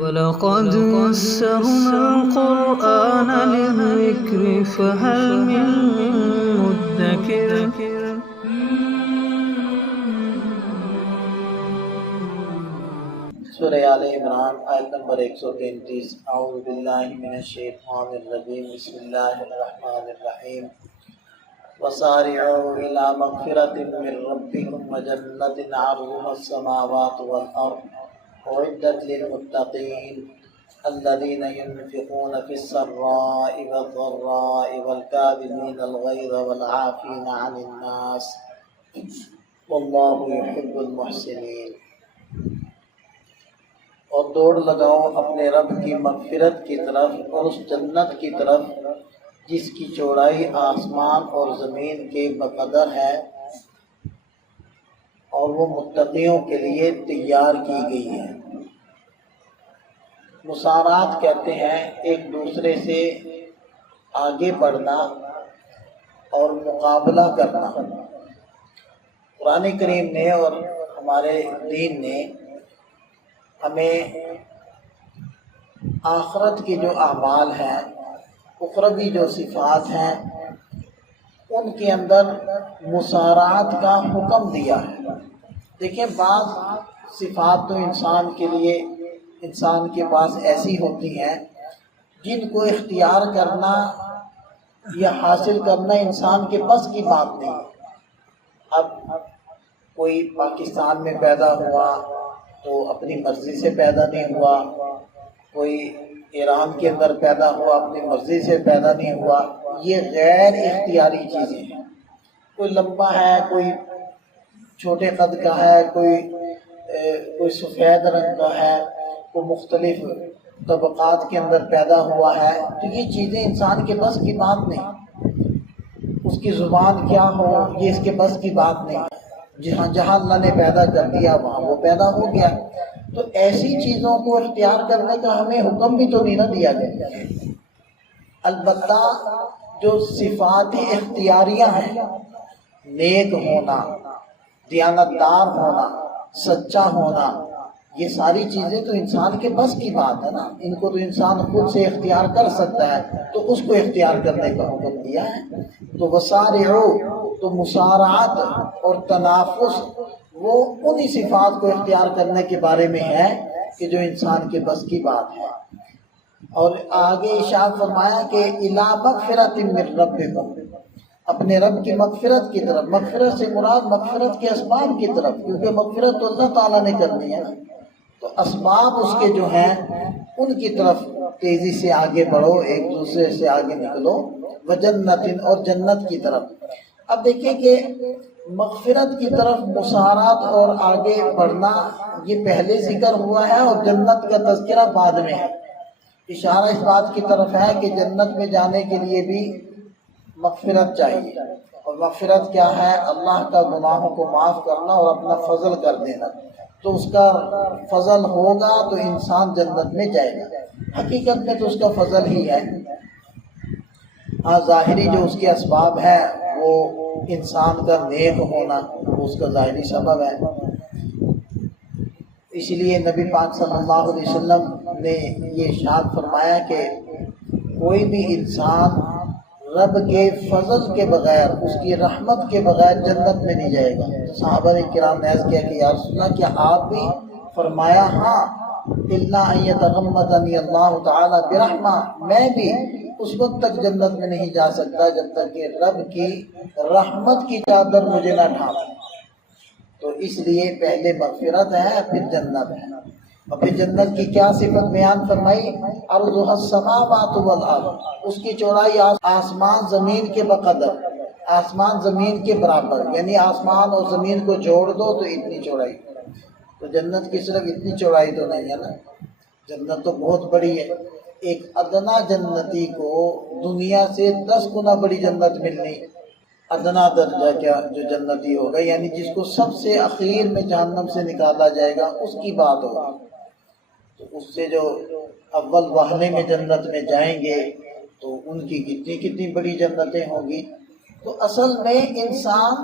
وَلَقَدْ يَسَّرْنَا الْقُرْآنَ لِلذِّكْرِ فَهَلْ مِن مُّدَّكِرٍ سورہ آل عمران آیت نمبر 133 اعوذ باللہ من الشیطان الرجیم بسم اللہ الرحمن الرحیم وسارعوا الی مغفرۃ من ربکم وجنۃ عرضها السماوات والارض اعدت للمتقین الذین ينفقون فی السراء والضراء والکاظمین الغیظ والعافین عن الناس واللہ یحب المحسنین۔ اور دوڑ لگاؤ اپنے رب کی مغفرت کی طرف اور اس جنت کی طرف جس کی چوڑائی آسمان اور زمین کے بقدر ہے اور وہ متقیوں کے لیے تیار کی گئی ہے۔ مسارات کہتے ہیں ایک دوسرے سے آگے بڑھنا اور مقابلہ کرنا۔ قرآن کریم نے اور ہمارے دین نے ہمیں آخرت کے جو اعمال ہیں، اخروی جو صفات ہیں، ان کے اندر مسارعت کا حکم دیا ہے۔ دیکھیں بعض صفات تو انسان کے لیے انسان کے پاس ایسی ہوتی ہیں جن کو اختیار کرنا یا حاصل کرنا انسان کے بس کی بات نہیں ہے۔ اب کوئی پاکستان میں پیدا ہوا تو اپنی مرضی سے پیدا نہیں ہوا، کوئی ایران کے اندر پیدا ہوا اپنی مرضی سے پیدا نہیں ہوا، یہ غیر اختیاری چیزیں ہیں۔ کوئی لمبا ہے، کوئی چھوٹے قد کا ہے، کوئی سفید رنگ کا ہے، کوئی مختلف طبقات کے اندر پیدا ہوا ہے، تو یہ چیزیں انسان کے بس کی بات نہیں۔ اس کی زبان کیا ہو یہ اس کے بس کی بات نہیں۔ جہاں اللہ نے پیدا کر دیا وہاں وہ پیدا ہو گیا۔ تو ایسی چیزوں کو اختیار کرنے کا ہمیں حکم بھی تو نہیں نہ دیا گیا۔ البتہ جو صفات اختیاریاں ہیں، نیک ہونا، دیانتدار ہونا، سچا ہونا، یہ ساری چیزیں تو انسان کے بس کی بات ہے نا، ان کو تو انسان خود سے اختیار کر سکتا ہے، تو اس کو اختیار کرنے کا حکم دیا ہے۔ تو وسارعوا، تو مسارعت اور تنافس وہ انہی صفات کو اختیار کرنے کے بارے میں ہے کہ جو انسان کے بس کی بات ہے۔ اور آگے ارشاد فرمایا کہ الی مغفرۃ من ربکم، اپنے رب کی مغفرت کی طرف۔ مغفرت سے مراد مغفرت کے اسباب کی طرف، کیونکہ مغفرت تو اللہ تعالیٰ نے کرنی ہے نا، تو اسباب اس کے جو ہیں ان کی طرف تیزی سے آگے بڑھو، ایک دوسرے سے آگے نکلو۔ وجنت، اور جنت کی طرف۔ اب دیکھیں کہ مغفرت کی طرف مسارعت اور آگے بڑھنا یہ پہلے ذکر ہوا ہے اور جنت کا تذکرہ بعد میں ہے۔ اشارہ اس بات کی طرف ہے کہ جنت میں جانے کے لیے بھی مغفرت چاہیے، اور مغفرت کیا ہے؟ اللہ کا گناہوں کو معاف کرنا اور اپنا فضل کر دینا۔ تو اس کا فضل ہوگا تو انسان جنت میں جائے گا۔ حقیقت میں تو اس کا فضل ہی ہے، ہاں ظاہری جو اس کے اسباب ہے وہ انسان کا نیک ہونا، وہ اس کا ظاہری سبب ہے۔ اس لیے نبی پاک صلی اللہ علیہ وسلم نے یہ ارشاد فرمایا کہ کوئی بھی انسان رب کے فضل کے بغیر، اس کی رحمت کے بغیر جنت میں نہیں جائے گا۔ صحابہ کرام نے عرض کیا کہ یا رسول اللہ کیا آپ بھی؟ فرمایا ہاں، الا ان یتغمدنی اللہ تعالی برحمہ، میں بھی اس وقت تک جنت میں نہیں جا سکتا جب تک کہ رب کی رحمت کی چادر مجھے نہ ڈھانپے۔ تو اس لیے پہلے مغفرت ہے پھر جنت ہے۔ اور پھر جنت کی کیا صفت بیان فرمائی؟ عرضها السماوات والارض، اس کی چوڑائی آسمان زمین کے بقدر، آسمان زمین کے برابر، یعنی آسمان اور زمین کو جوڑ دو تو اتنی چوڑائی۔ تو جنت کی صرف اتنی چوڑائی تو نہیں ہے نا، جنت تو بہت بڑی ہے۔ ایک ادنا جنتی کو دنیا سے 10 گنا بڑی جنت ملنی، ادنا درجہ کیا جو جنتی ہوگا، یعنی جس کو سب سے اخیر میں جہنم سے نکالا جائے گا اس کی بات ہوگی۔ تو اس سے جو اول وہلے میں جنت میں جائیں گے تو ان کی کتنی بڑی جنتیں ہوں گی۔ تو اصل میں انسان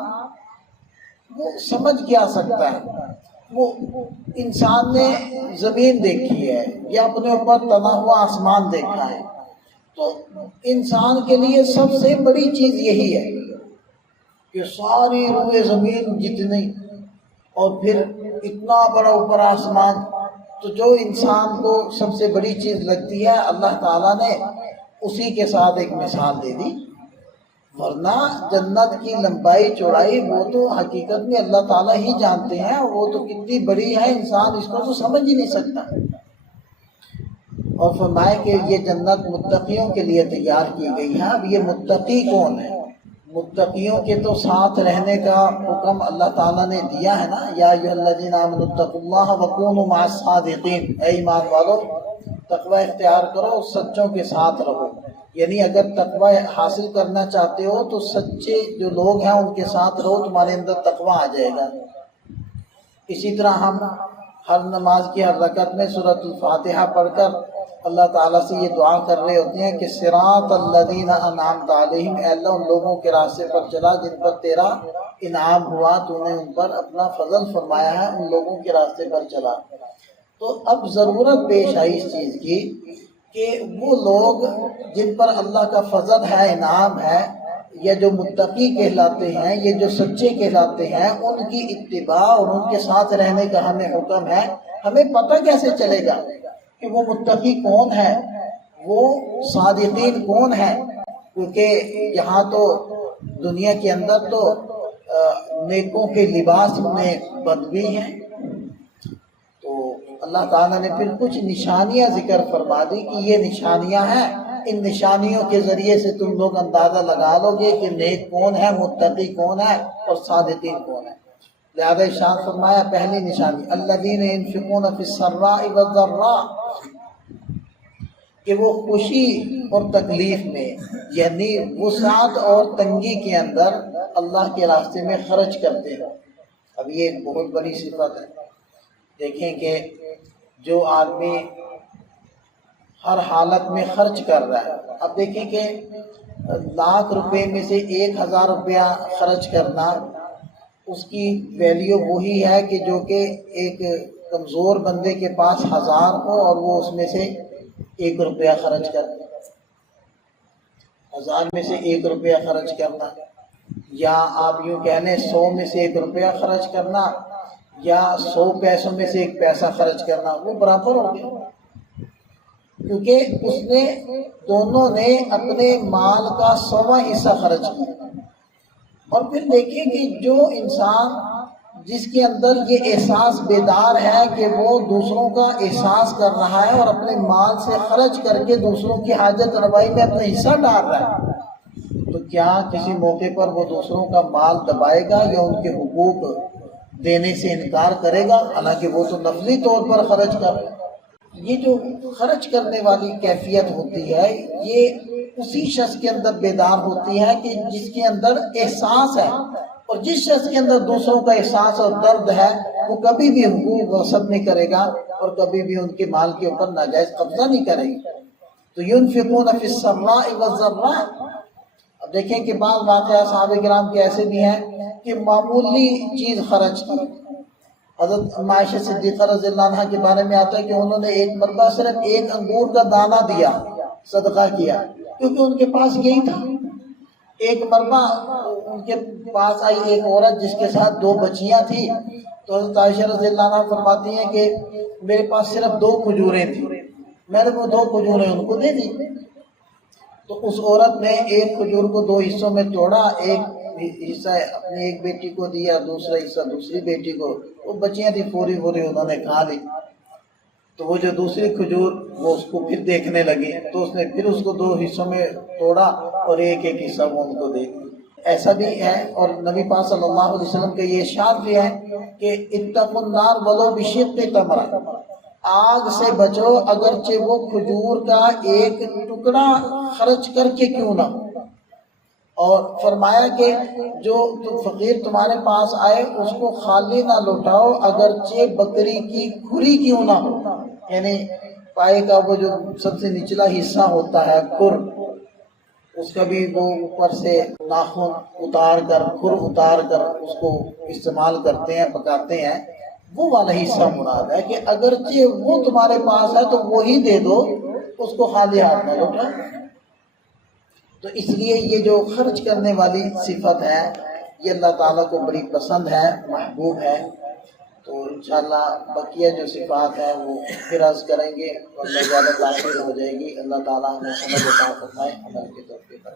وہ سمجھ کیا سکتا ہے وہ انسان نے زمین دیکھی ہے یا اپنے اوپر تنا ہوا آسمان دیکھا ہے، تو انسان کے لیے سب سے بڑی چیز یہی ہے کہ ساری روئے زمین جتنی اور پھر اتنا بڑا اوپر آسمان، تو جو انسان کو سب سے بڑی چیز لگتی ہے اللہ تعالیٰ نے اسی کے ساتھ ایک مثال دے دی۔ ورنہ جنت کی لمبائی چوڑائی وہ تو حقیقت میں اللہ تعالیٰ ہی جانتے ہیں، وہ تو کتنی بڑی ہے انسان اس کو تو سمجھ ہی نہیں سکتا۔ اور فرمائے کہ یہ جنت متقیوں کے لیے تیار کی گئی ہے۔ اب یہ متقی کون ہے؟ متقیوں کے تو ساتھ رہنے کا حکم اللہ تعالیٰ نے دیا ہے نا، یا ایھا الذین آمنوا اتقوا اللہ وکونوا مع الصادقین، اے ایمان والو تقوی اختیار کرو، سچوں کے ساتھ رہو۔ یعنی اگر تقوی حاصل کرنا چاہتے ہو تو سچے جو لوگ ہیں ان کے ساتھ رہو، تمہارے اندر تقوی آ جائے گا۔ اسی طرح ہم ہر نماز کی ہر رکعت میں سورۃ الفاتحہ پڑھ کر اللہ تعالیٰ سے یہ دعا کر رہے ہوتے ہیں کہ صراط الذین انعمت علیہم، اے اللہ ان لوگوں کے راستے پر چلا جن پر تیرا انعام ہوا، تو نے ان پر اپنا فضل فرمایا ہے، ان لوگوں کے راستے پر چلا۔ تو اب ضرورت پیش آئی اس چیز کی کہ وہ لوگ جن پر اللہ کا فضل ہے، انعام ہے، یا جو متقی کہلاتے ہیں، یہ جو سچے کہلاتے ہیں، ان کی اتباع اور ان کے ساتھ رہنے کا ہمیں حکم ہے۔ ہمیں پتہ کیسے چلے گا کہ وہ متقی کون ہے، وہ صادقین کون ہے؟ کیونکہ یہاں تو دنیا کے اندر تو نیکوں کے لباس میں بدبی ہیں، تو اللہ تعالیٰ نے پھر کچھ نشانیاں ذکر فرما دی کہ یہ نشانیاں ہیں، ان نشانیوں کے ذریعے سے تم لوگ اندازہ لگا لو گے کہ نیک کون ہے، متقی کون ہے اور صادقین کون ہے۔ لہذا ارشاد فرمایا پہلی نشانی الذین ينفقون فی السراء والضراء، کہ وہ خوشی اور تکلیف میں، یعنی وسعت اور تنگی کے اندر اللہ کے راستے میں خرچ کرتے ہیں۔ اب یہ ایک بہت بڑی صفت ہے۔ دیکھیں کہ جو آدمی ہر حالت میں خرچ کر رہا ہے، اب دیکھیں کہ 1,00,000 روپے میں سے 1,000 روپیہ خرچ کرنا اس کی ویلیو وہی ہے کہ جو کہ ایک کمزور بندے کے پاس 1000 ہو اور وہ اس میں سے 1 روپیہ خرچ کرنا، 1000 میں سے 1 روپیہ خرچ کرنا، یا آپ یوں کہہ لیں 100 میں سے 1 روپیہ خرچ کرنا، یا 100 پیسوں میں سے 1 پیسہ خرچ کرنا، وہ برابر ہو گیا، کیونکہ اس نے دونوں نے اپنے مال کا 100واں حصہ خرچ کیا۔ اور پھر دیکھیں کہ جو انسان جس کے اندر یہ احساس بیدار ہے کہ وہ دوسروں کا احساس کر رہا ہے اور اپنے مال سے خرچ کر کے دوسروں کی حاجت روائی میں اپنا حصہ ڈال رہا ہے، تو کیا کسی موقع پر وہ دوسروں کا مال دبائے گا یا ان کے حقوق دینے سے انکار کرے گا؟ حالانکہ وہ تو نفلی طور پر خرچ کر رہا ہے۔ یہ جو خرچ کرنے والی کیفیت ہوتی ہے یہ اسی شخص کے اندر بیدار ہوتی ہے کہ جس کے اندر احساس ہے، اور جس شخص کے اندر دوسروں کا احساس اور درد ہے وہ کبھی بھی حقوق غصب نہیں کرے گا اور کبھی بھی ان کے مال کے اوپر ناجائز قبضہ نہیں کرے گا۔ تو ينفقون فی السراء والضراء۔ اب دیکھیں کہ بعض واقعہ صحابہ کرام کے ایسے بھی ہیں کہ معمولی چیز خرچ کی۔ حضرت عائشہ صدیقہ رضی اللہ عنہ کے بارے میں آتا ہے کہ انہوں نے ایک مرتبہ صرف 1 انگور کا دانہ دیا، صدقہ کیا، کیونکہ ان کے پاس یہی تھا۔ ایک مرتبہ ان کے پاس آئی ایک عورت جس کے ساتھ 2 بچیاں تھیں، تو حضرت عائشہ رضی اللہ عنہ فرماتی ہیں کہ میرے پاس صرف 2 کھجوریں تھیں، میں نے وہ 2 کھجوریں ان کو دے دی۔ تو اس عورت نے ایک کھجور کو 2 حصوں میں توڑا، ایک حصہ اپنی ایک بیٹی کو دیا، دوسرا حصہ دوسری بیٹی کو، وہ بچیاں تھی پوری انہوں نے کھا لی۔ تو وہ جو دوسری کھجور وہ اس کو پھر دیکھنے لگی، تو اس نے پھر اس کو 2 حصوں میں توڑا اور ایک حصہ وہ ان کو دے دیا۔ ایسا بھی ہے، اور نبی پاک صلی اللہ علیہ وسلم کا یہ ارشاد بھی ہے کہ اتقوا النار ولو بشق تمرہ، آگ سے بچو اگرچہ وہ کھجور کا ایک ٹکڑا خرچ کر کے کیوں نہ ہو۔ اور فرمایا کہ جو فقیر تمہارے پاس آئے اس کو خالی نہ لوٹاؤ اگرچہ بکری کی کھری کیوں نہ ہو، یعنی پائے کا وہ جو سب سے نچلا حصہ ہوتا ہے کھر، اس کا بھی وہ اوپر سے ناخن اتار کر، کھر اتار کر اس کو استعمال کرتے ہیں، پکاتے ہیں، وہ والا حصہ مراد ہے کہ اگرچہ وہ تمہارے پاس ہے تو وہی دے دو، اس کو خالی ہاتھ نہ لوٹا۔ تو اس لیے یہ جو خرچ کرنے والی صفت ہے یہ اللہ تعالیٰ کو بڑی پسند ہے، محبوب ہے۔ تو انشاءاللہ بقیہ جو صفات ہیں وہ پھر عرض کریں گے، ورنہ زیادہ تاخیر ہو جائے گی۔ اللہ تعالیٰ ہمیں سمجھ عطا فرمائے، عمل کی توفیق عطا فرمائے۔